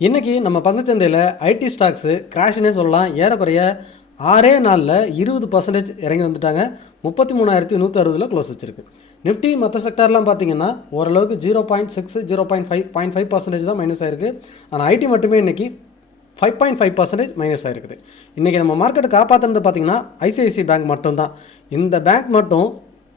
இன்றைக்கி நம்ம பங்குச்சந்தையில் ID stocks கிராஷ்னே சொல்லலாம். ஏறக்குறைய 6 நாளில் 20% இறங்கி வந்துட்டாங்க. 33,160 க்ளோஸ் வச்சுருக்கு. நிஃப்டி மற்ற செக்டார்லாம் பார்த்திங்கன்னா ஓரளவுக்கு 0.6 0.5% தான் மைனஸ் ஆகிருக்கு. ஆனால் ஐடி மட்டுமே இன்றைக்கி 5.5% மைனஸ் ஆகிருக்குது. இன்றைக்கி நம்ம மார்க்கெட்டை காப்பாற்றுறது பார்த்திங்கன்னா ஐசிஐசிஐ பேங்க் மட்டும்தான். இந்த பேங்க் மட்டும்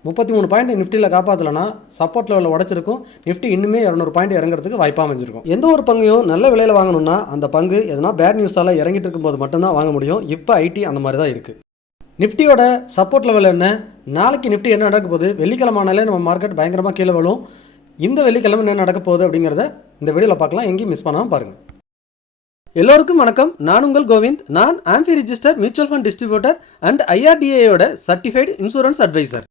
33 பாயிண்ட் நிஃப்டியில் காப்பாற்றலைன்னா சப்போர்ட் லெவலில் உடச்சிருக்கும். நிஃப்டி இன்னுமே 200 பாயிண்ட் இறங்குறதுக்கு வாய்ப்பாக அமைஞ்சிருக்கும். எந்த ஒரு பங்கையும் நல்ல விலையில் வாங்கணும்னா அந்த பங்கு எதனா பேட் நியூஸால் இறங்கிட்டு இருக்கும்போது மட்டும்தான் வாங்க முடியும். இப்போ ஐடி அந்த மாதிரி தான் இருக்குது. நிஃப்டியோட சப்போர்ட் லெவல் என்ன, நாளைக்கு நிஃப்டி என்ன நடக்க போகுது, வெள்ளிக்கிழமானாலே நம்ம மார்க்கெட் பயங்கரமாக கீழே விழும். இந்த வெள்ளிக்கிழமை என்ன நடக்க போகுது அப்படிங்கிறத இந்த வீடியோவில் பார்க்கலாம். எங்கேயும் மிஸ் பண்ணாமல் பாருங்கள். எல்லோருக்கும் வணக்கம். நான் உங்கள் கோவிந்த். நான் AMFI register mutual fund distributor and ஐஆர்டிஏயோட சர்டிஃபைடு இன்சூரன்ஸ் அட்வைசர்.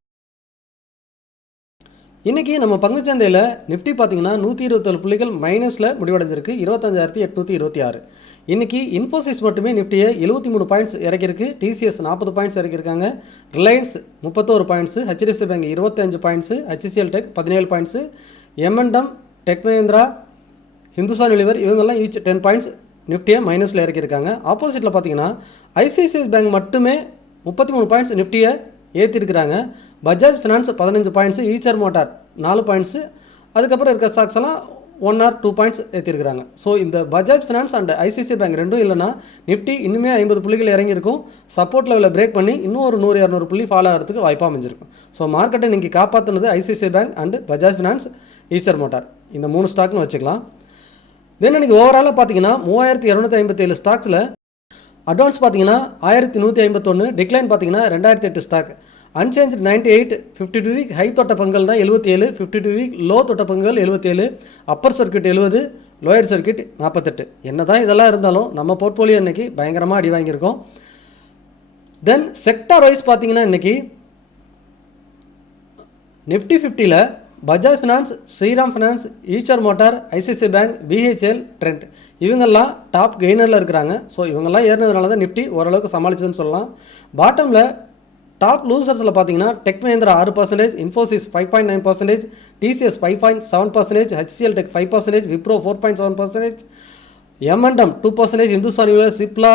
இன்றைக்கி நம்ம பங்குச்சந்தையில் நிஃப்டி பார்த்திங்கன்னா 127 புள்ளிகள் மைனஸில் முடிவடைஞ்சிருக்கு. 25,826. இன்றைக்கி இன்ஃபோசிஸ் மட்டுமே நிஃப்டியை 73 பாயிண்ட்ஸ் இறக்கிருக்கு. டிசிஎஸ் 40 பாயிண்ட்ஸ் இறக்கியிருக்காங்க. Reliance 31 points, HDFC Bank 25 points, HCL Tech 17 points, M and M, Tech Mahindra, Hindustan Unilever இவங்கெல்லாம் ஈச் 10 பாயிண்ட்ஸ் நிஃப்டியை மைனஸில் இறக்கியிருக்காங்க. ஆப்போசிட்டில் பார்த்திங்கன்னா ஐசிஐசிஐ பேங்க் மட்டுமே 33 பாயிண்ட்ஸ் நிஃப்டியை ஏற்றிருக்கிறாங்க. Bajaj Finance 15 points, Eicher Motor 4 points, அதுக்கப்புறம் இருக்க ஸ்டாக்ஸ் எல்லாம் 1 or 2 பாயிண்ட்ஸ் ஏற்றிருக்கிறாங்க. ஸோ இந்த Bajaj finance and ICICI bank ரெண்டும் இல்லைனா நிஃப்டி இன்னுமே 50 புள்ளிகள் இறங்கியிருக்கும். சப்போர்ட் லெவலில் பிரேக் பண்ணி இன்னும் ஒரு 100-200 புள்ளி ஃபாலோ ஆகிறதுக்கு வாய்ப்பாக அமைஞ்சிருக்கும். ஸோ மார்க்கெட்டை இன்றைக்கி காப்பாற்றினது ICICI Bank and Bajaj Finance, Eicher Motor, இந்த 3 ஸ்டாக்னு வச்சுக்கலாம். தென் இன்றைக்கி ஓவராலாக பார்த்தீங்கன்னா 3,257 ஸ்டாக்ஸில் அட்வான்ஸ் பார்த்தீங்கன்னா 1,151, டிக்ளைன் பார்த்தீங்கன்னா 2,008 ஸ்டாக். அன்சேஞ்ச் 98, 52 வீக் ஹை தொட்ட பங்குகள்னா 77, 52 வீக் லோ தொட்ட பங்குகள் 77, அப்பர் சர்க்கியூட் 70, லோயர் சர்க்கியூட் 48. என்ன தான் இதெல்லாம் இருந்தாலும் நம்ம போர்ட்ஃபோலியோ இன்றைக்கி பயங்கரமாக அடி வாங்கியிருக்கோம். தென் செக்டார் வைஸ் பார்த்தீங்கன்னா இன்றைக்கி நிஃப்டி 50ல் Bajaj Finance, Shriram Finance, Eicher Motor, ICICI Bank, BHEL, Trent இவங்கெல்லாம் டாப் கெய்னரில் இருக்கிறாங்க. ஸோ இவங்கெல்லாம் ஏறினதுனால தான் நிஃப்டி ஓரளவுக்கு சமாளிச்சதுன்னு சொல்லலாம். பாட்டமில் டாப் லூசர்ஸில் பார்த்தீங்கன்னா tech Mahindra 6%, Infosys 5.9%, TCS 5.7%, HCL tech 5%, Wipro 4.7%, momentum 2%, Hindustan Unilever, Cipla,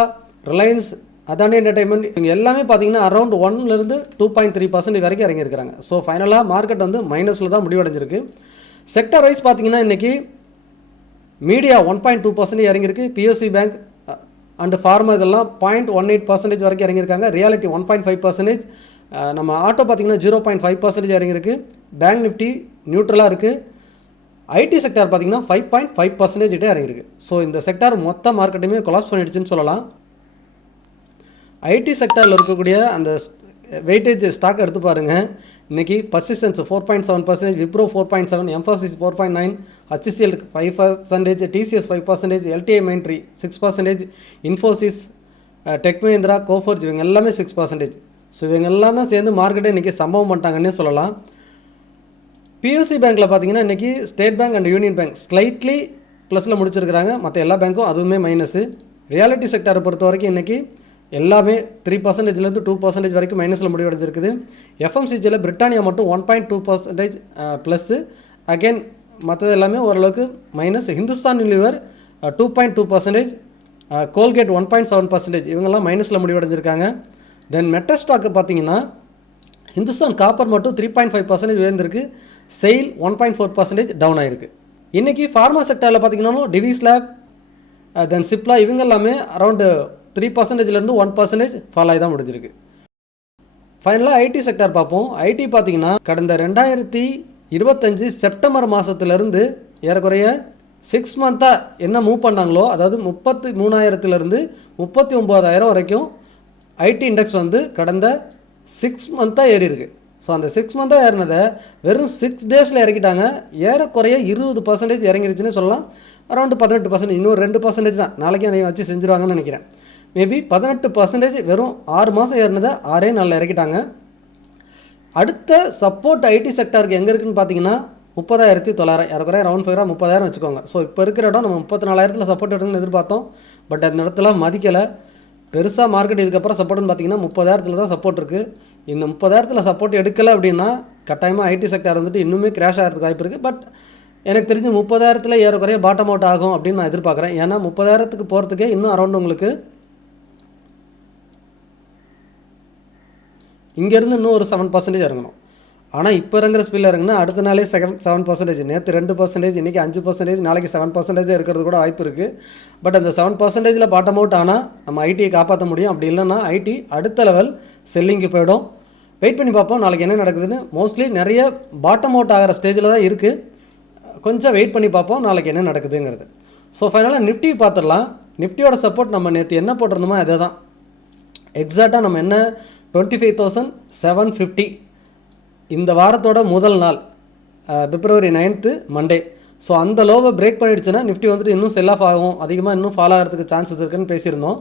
Reliance, Adani entertainment இவங்க எல்லாமே பார்த்தீங்கன்னா அரௌண்ட் 1 to 2.3% வரைக்கும் இறங்கியிருக்கிறாங்க. ஸோ ஃபைனலாக மார்க்கெட் வந்து மைனஸில் தான் முடிவடைஞ்சிருக்கு. செக்டர் வைஸ் பார்த்தீங்கன்னா இன்றைக்கி மீடியா 1.2% இறங்கியிருக்கு. பிஎஸ்சி பேங்க் அண்டு ஃபார்மா இதெல்லாம் 0.18% வரைக்கும் இறங்கியிருக்காங்க. ரியாலிட்டி 1.5%. நம்ம ஆட்டோ பார்த்திங்கன்னா 0.5% இறங்கியிருக்கு. பேங்க் நிஃப்டி நியூட்ரலாக இருக்குது. ஐடி செக்டார் பார்த்திங்கன்னா 5.5% இறங்கியிருக்கு. ஸோ இந்த செக்டார் மொத்த மார்க்கெட்டுமே கொலாப்ஸ் பண்ணிடுச்சுன்னு சொல்லலாம். ஐடி செக்டாரில் இருக்கக்கூடிய அந்த வெயிட்டேஜ் ஸ்டாக் எடுத்து பாருங்கள். இன்றைக்கி Persistent 4.7%, Wipro 4.7%, Mphasis 4.9%, HCL 5%, TCS 5%, LTI Mindtree 6%, Infosys, Tech Mahindra, Coforge இவங்க எல்லாமே 6%. ஸோ இவங்க எல்லாம் தான் சேர்ந்து மார்க்கெட்டை இன்றைக்கி சம்பவம் பண்ணிட்டாங்கன்னே சொல்லலாம். பியூசி பேங்க்கில் பார்த்தீங்கன்னா இன்றைக்கி state bank and union bank slightly ப்ளஸில் முடிச்சிருக்கிறாங்க. மற்ற எல்லா பேங்க்கும் அதுவுமே மைனஸு. ரியாலிட்டி செக்டாரை பொறுத்த வரைக்கும் இன்றைக்கி எல்லாமே 3%லேருந்து 2% வரைக்கும் மைனஸில் முடிவடைஞ்சிருக்குது. எஃப்எம்சிஜியில் பிரிட்டானியா மட்டும் 1.2% ப்ளஸ்ஸு. அகெயின் மற்றது எல்லாமே ஓரளவுக்கு மைனஸ். ஹிந்துஸ்தான் யூனிலிவர் 2.2%, கோல்கேட் 1.7% இவங்கெல்லாம் மைனஸில் முடிவடைஞ்சிருக்காங்க. தென் மெட்டல் ஸ்டாக்கு பார்த்தீங்கன்னா ஹிந்துஸ்தான் காப்பர் மட்டும் 3.5% உயர்ந்திருக்கு. செயில் 1.4% டவுன் ஆகிருக்கு. இன்றைக்கி ஃபார்மா செக்டரில் பார்த்தீங்கன்னா டிவிஸ் லேப், தென் சிப்லா இவங்க எல்லாமே அரௌண்டு 3%லேருந்து 1% ஃபால் ஆகி தான் முடிஞ்சிருக்கு. ஃபைனலாக ஐடி செக்டார் பார்ப்போம். ஐடி பார்த்திங்கன்னா கடந்த 2025 செப்டம்பர் மாதத்துலேருந்து ஏறக்குறைய 6 மந்த்தாக என்ன மூவ் பண்ணாங்களோ, அதாவது 33,000லேருந்து 39,000 வரைக்கும் ஐடி இண்டெக்ஸ் வந்து கடந்த 6 மந்த்தாக ஏறி இருக்குது. ஸோ அந்த 6 மந்த்தாக ஏறினதை வெறும் 6 டேஸில் இறக்கிட்டாங்க. ஏறக்குறைய 20% இறங்கிடுச்சுன்னு சொல்லலாம். அரௌண்டு 18%, இன்னும் 2% தான். நாளைக்கு அதை வச்சு செஞ்சுருவாங்கன்னு நினைக்கிறேன். மேபி 18% வெறும் 6 மாதம் ஏறினதை 6 நாளில் இறக்கிட்டாங்க. அடுத்த சப்போர்ட் ஐடி செக்டாருக்கு எங்கே இருக்குதுன்னு பார்த்தீங்கன்னா 30,900, ஏறக்குறைய ரவுண்ட் ஃபைவராக 30,000 வச்சுக்கோங்க. ஸோ இப்போ இருக்கிற இடம் நம்ம 34,000 சப்போர்ட் எடுத்துன்னு எதிர்பார்த்தோம். பட் அந்த இடத்துல மதிக்கலை. பெருசாக மார்க்கெட் இதுக்கப்புறம் சப்போர்ட்னு பார்த்தீங்கன்னா 30,000 தான் சப்போர்ட் இருக்குது. இந்த 30,000 சப்போர்ட் எடுக்கலை அப்படின்னா கட்டாயமாக ஐடி செக்டார் வந்துட்டு இன்னுமே கிராஷ் ஆகிறதுக்கு வாய்ப்பு இருக்குது. பட் எனக்கு தெரிஞ்சு 30,000 ஏறக்குறைய பாட்டம் அவுட் ஆகும் அப்படின்னு நான் எதிர்பார்க்குறேன். ஏன்னா 30,000க்கு போகிறதுக்கே இன்னும் அரௌண்ட் உங்களுக்கு இங்கேருந்து இன்னும் ஒரு 7% இறங்கணும். ஆனால் இப்போ இறங்குற ஸ்பீடில் இறங்குனா அடுத்த நாளே 7%, நேற்று 2%, இன்றைக்கி 5%, நாளைக்கு 7% இருக்கிறது கூட வாய்ப்பு இருக்குது. பட் அந்த 7%ல் பாட்டம் அவுட் ஆனால் நம்ம ஐடியை காப்பாற்ற முடியும். அப்படி இல்லைன்னா ஐடி அடுத்த லெவல் செல்லிங்கு போயிடும். வெயிட் பண்ணி பார்ப்போம் நாளைக்கு என்ன நடக்குதுன்னு. மோஸ்ட்லி நிறைய பாட்டம் அவுட் ஆகிற ஸ்டேஜில் தான் இருக்குது. கொஞ்சம் வெயிட் பண்ணி பார்ப்போம் நாளைக்கு என்ன நடக்குதுங்கிறது. ஸோ ஃபைனலாக நிஃப்டி பார்த்துடலாம். நிஃப்டியோட சப்போர்ட் நம்ம நேற்று என்ன போட்டிருந்தோமோ அதை தான் எக்ஸாக்டாக நம்ம என்ன 25,750 இந்த வாரத்தோட முதல் நாள் February 9th மண்டே. ஸோ அந்த லோவை பிரேக் பண்ணிடுச்சுன்னா நிஃப்டி வந்துட்டு இன்னும் செல் ஆஃப் ஆகும், அதிகமாக இன்னும் ஃபாலோ ஆகிறதுக்கு சான்சஸ் இருக்குன்னு பேசியிருந்தோம்.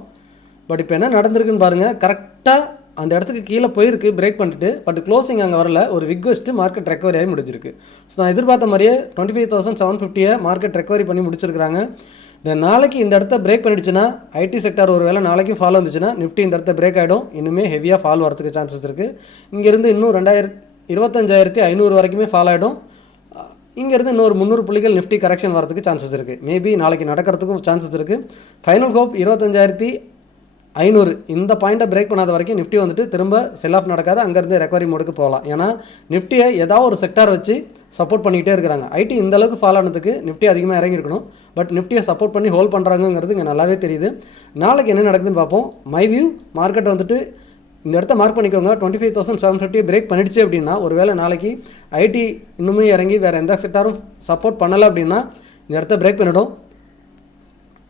பட் இப்போ என்ன நடந்திருக்குன்னு பாருங்கள். கரெக்டாக அந்த இடத்துக்கு கீழே போயிருக்கு பிரேக் பண்ணிட்டு. பட் க்ளோசிங் அங்கே வரல. ஒரு விக் வச்சுட்டு மார்க்கெட் ரெக்கவரி ஆகி முடிஞ்சிருக்கு. ஸோ நான் எதிர்பார்த்த மாதிரியே 25,750 மார்க்கெட் ரெக்கவரி பண்ணி முடிச்சிருக்காங்க. நாளைக்கு இந்த இடத்த பிரேக் பண்ணிடுச்சுன்னா ஐடி செக்டார் ஒரு வேளை நாளைக்கும் ஃபாலோ வந்துச்சுன்னா நிஃப்டி இந்த இடத்த பிரேக் ஆகிடும். இன்னுமே ஹெவியாக ஃபால் வரதுக்கு சான்சஸ் இருக்குது. இங்கேருந்து இன்னும் 25,500 வரைக்குமே ஃபால் ஆகிடும். இங்கேருந்து இன்னொரு 300 புள்ளிகள் நிஃப்டி கரெக்ஷன் வரதுக்கு சான்சஸ் இருக்குது. மேபி நாளைக்கு நடக்கிறதுக்கும் சான்சஸ் இருக்குது. ஃபைனல் ஹோப் 25,500 இந்த பாயிண்ட்டை பிரேக் பண்ணாத வரைக்கும் நிஃப்டி வந்துட்டு திரும்ப செல் ஆஃப் நடக்காது. அங்கேருந்து ரெக்கவரி மோடுக்கு போகலாம். ஏன்னா நிஃப்டியை ஏதாவது ஒரு செக்டார் வச்சு சப்போர்ட் பண்ணிக்கிட்டே இருக்கிறாங்க. ஐடி இந்த அளவுக்கு ஃபால் ஆனதுக்கு நிஃப்டி அதிகமாக இறங்கியிருக்கணும். பட் நிஃப்டியை சப்போர்ட் பண்ணி ஹோல்ட் பண்ணுறாங்கிறது இங்கே நல்லாவே தெரியுது. நாளைக்கு என்ன நடக்குதுன்னு பார்ப்போம். மை வியூ மார்க்கெட் வந்துட்டு இந்த இடத்த மார்க் பண்ணிக்கோங்க. 25,750 பிரேக் பண்ணிடுச்சு அப்படின்னா ஒருவேளை நாளைக்கு ஐடி இன்னுமே இறங்கி வேறு எந்த செக்டாரும் சப்போர்ட் பண்ணலை அப்படின்னா இந்த இடத்த பிரேக் பண்ணிடும்.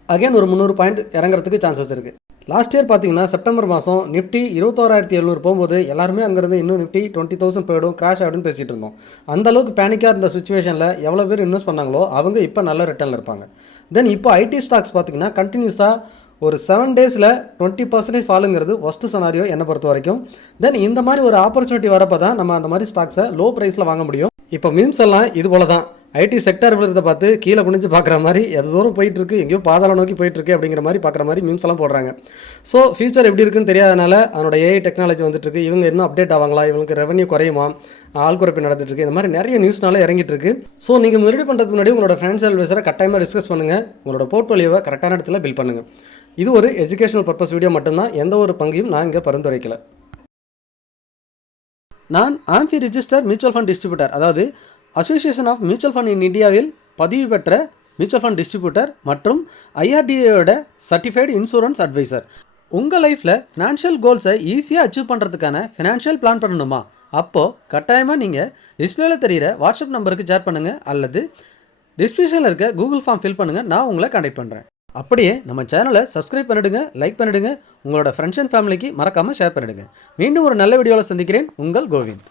அகைன் ஒரு 300 பாயிண்ட் இறங்குறதுக்கு சான்சஸ் இருக்குது. லாஸ்ட் இயர் பார்த்தீங்கன்னா செப்டம்பர் மாதம் நிஃப்டி 21,700 போகும்போது எல்லாருமே அங்கேருந்து இன்னும் நிஃப்டி 20,000 போயிடும், கிராஷ் ஆகிடும்னு பேசிகிட்டு இருந்தோம். அந்தளவுக்கு பேனிக்காக இருந்த சுச்சுவேஷனில் எவ்வளோ பேர் இன்வெஸ்ட் பண்ணாங்களோ அவங்க இப்போ நல்ல ரிட்டர்னில் இருப்பாங்க. தென் இப்போ ஐடி ஸ்டாக்ஸ் பார்த்திங்கன்னா கண்டினியூஸாக ஒரு 7 டேஸில் 20% ஃபாலுங்கிறது ஒஸ்ட்டு சனாரியோ என்னை பொறுத்த வரைக்கும். தென் இந்த மாதிரி ஒரு ஆப்பர்ச்சுனிட்டி வரப்போ தான் நம்ம அந்த மாதிரி ஸ்டாக்ஸை லோ ப்ரைஸில் வாங்க முடியும். இப்போ மீம்ஸ் எல்லாம் இது போல தான். ஐடி செக்டார் விழுறதை பார்த்து கீழே குனிஞ்சு பார்க்குற மாதிரி எது தூரம் போயிட்டுருக்கு, எங்கேயோ பாதாளம் நோக்கி போயிட்டுருக்கு அப்படிங்கிற மாதிரி பார்க்குற மாதிரி மீம்ஸ் எல்லாம் போடுறாங்க. ஸோ ஃபியூச்சர் எப்படி இருக்குன்னு தெரியாதனால அதனோட ஏஐ டெக்னாலஜி வந்துட்டுருக்கு. இவங்க இன்னும் அப்டேட் ஆவாங்களா, இவங்களுக்கு ரெவன்யூ குறையுமா, ஆள் குறைப்பு நடந்துட்டுருக்கு, இந்த மாதிரி நிறைய நியூஸ்னால இறங்கிட்டு இருக்கு. ஸோ நீங்கள் முதலீடு பண்ணுறதுக்கு முன்னாடி உங்களோட ஃபினான்ஷியல் அட்வைசரை கட்டாயமாக டிஸ்கஸ் பண்ணுங்கள். உங்களோட போர்ட்ஃபோலியோவை கரெக்டான இடத்துல பில்ட் பண்ணுங்கள். இது ஒரு எஜுகேஷனல் பர்பஸ் வீடியோ மட்டும்தான். எந்த ஒரு பங்கையும் நான் இங்கே பரிந்துரைக்கல. நான் AMFI register mutual fund distributor, அதாவது association of mutual fund in இந்தியாவில் பதிவு பெற்ற மியூச்சுவல் ஃபண்ட் டிஸ்ட்ரிபியூட்டர் மற்றும் ஐஆர்டிஏயோட சர்டிஃபைடு இன்சூரன்ஸ் அட்வைசர். உங்கள் லைஃப்பில் ஃபினான்ஷியல் கோல்ஸை ஈஸியாக அச்சீவ் பண்ணுறதுக்கான ஃபினான்ஷியல் பிளான் பண்ணணுமா? அப்போது கட்டாயமாக நீங்கள் டிஸ்பிளேல தெரிகிற வாட்ஸ்அப் நம்பருக்கு ஷேர் பண்ணுங்கள் அல்லது டிஸ்கிரிப்ஷனில் இருக்க கூகுள் ஃபார்ம் ஃபில் பண்ணுங்கள். நான் உங்களை கான்டாக்ட் பண்ணுறேன். அப்படியே நம்ம சேனலை சப்ஸ்கிரைப் பண்ணிடுங்க, லைக் பண்ணிடுங்க, உங்களோட ஃப்ரெண்ட்ஸ் அண்ட் ஃபேமிலிக்கு மறக்காமல் ஷேர் பண்ணிடுங்க. மீண்டும் ஒரு நல்ல வீடியோவில் சந்திக்கிறேன். உங்கள் கோவிந்த்.